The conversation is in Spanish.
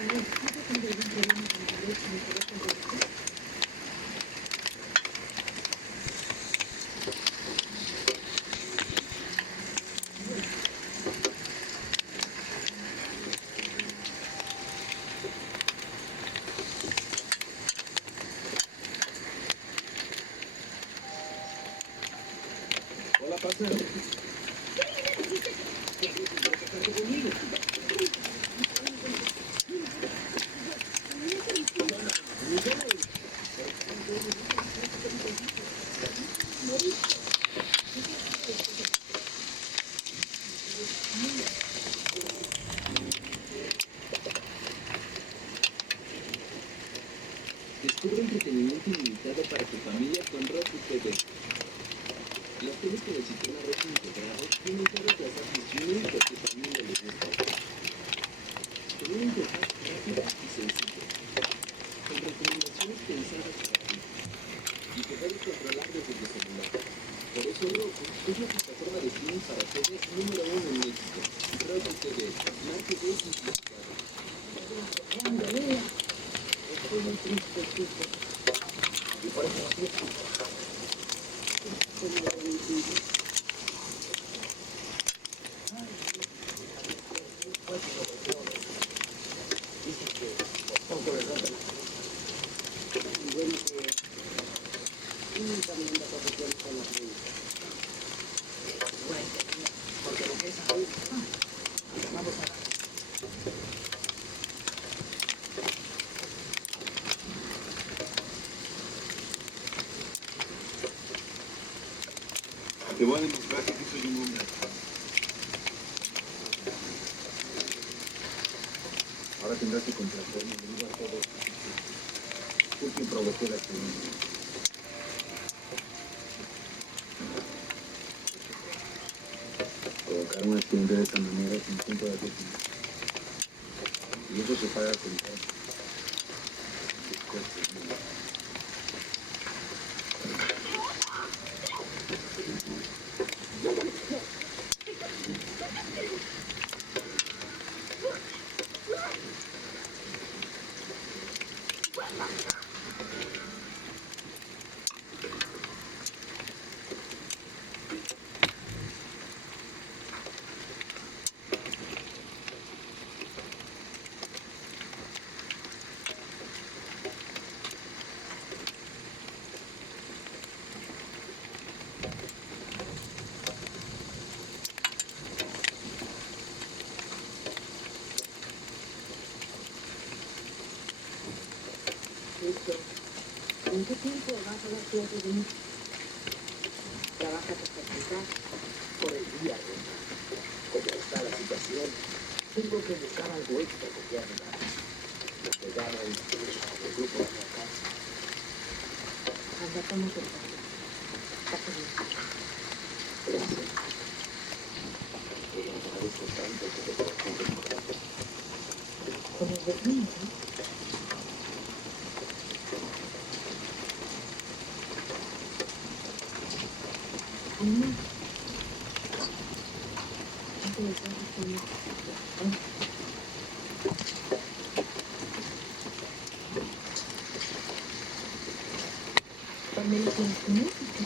Hola, pasa. Descubre entretenimiento ilimitado para tu familia con Roku TV. Las teles con el sistema Roku integrado tienen todas las apps de streaming que a tu familia les gusta. Con una interfaz rápida y sencilla. Con recomendaciones pensadas para ti. Y que puedes controlar desde tu celular. Por eso Roku es la plataforma de streaming para TV número 1 en México. Roku TV, Smart TV simplificado. Estoy muy triste, chico. Y por eso no quiero. Dice que poco de ropa. Y bueno, que nunca me anda profesión con los niños. Bueno, porque lo que es ahí, vamos a... Te voy a demostrar que soy un hombre. Ahora tendrás que complacerme y digo a todos. Fue quien provocó la experiencia. Provocar un accidente de esta manera es un punto de atención. Y eso se paga con todo. Listo. ¿En qué tiempo vas a dar clases de música? Trabajas hasta cansar por el día, como está la situación. Tengo que buscar algo extra que haga. Me llama el grupo de la casa. Anda, toma tu casa. Pasa bien. Gracias. Te agradezco tanto que te preocupes. Con los vecinos, ¿no? También tienes música.